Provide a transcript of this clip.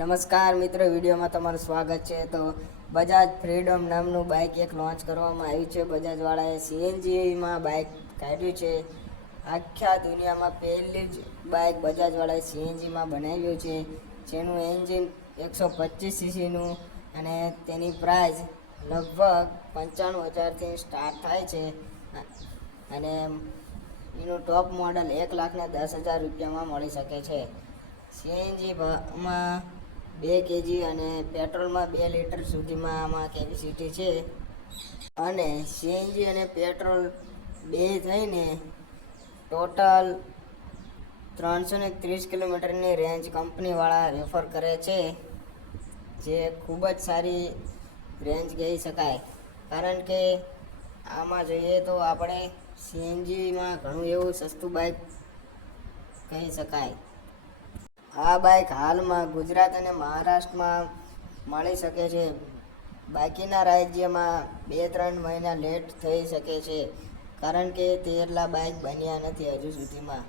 નમસ્કાર મિત્રો, વિડીયોમાં તમારું સ્વાગત છે. તો બજાજ ફ્રીડમ નામનું બાઇક એક લોન્ચ કરવામાં આવ્યું છે. બજાજવાળાએ સીએનજીમાં બાઇક કાઢ્યું છે. આખા દુનિયામાં પહેલી જ બાઇક બજાજવાળાએ સીએનજીમાં બનાવ્યું છે, જેનું એન્જિન 125 સીસીનું અને તેની પ્રાઇસ લગભગ 95,000થી સ્ટાર્ટ થાય છે અને એનું ટોપ મોડલ 1,10,000 રૂપિયામાં મળી શકે છે. સીએનજીમાં 2 કેજી અને પેટ્રોલમાં 2 લીટર સુધીમાં આમાં કેપેસિટી છે અને સીએનજી અને પેટ્રોલ બે થઈને ટોટલ 330 કિલોમીટરની રેન્જ કંપનીવાળા રેફર કરે છે, જે ખૂબ જ સારી રેન્જ કહી શકાય. કારણ કે આમાં જોઈએ તો આપણે સીએનજીમાં ઘણું એવું સસ્તું બાઇક કહી શકાય. આ બાઇક હાલમાં ગુજરાત અને મહારાષ્ટ્રમાં મળી શકે છે. બાકીના રાજ્યમાં 2-3 મહિના લેટ થઈ શકે છે, કારણ કે તેટલા બાઇક બન્યા નથી હજુ સુધીમાં.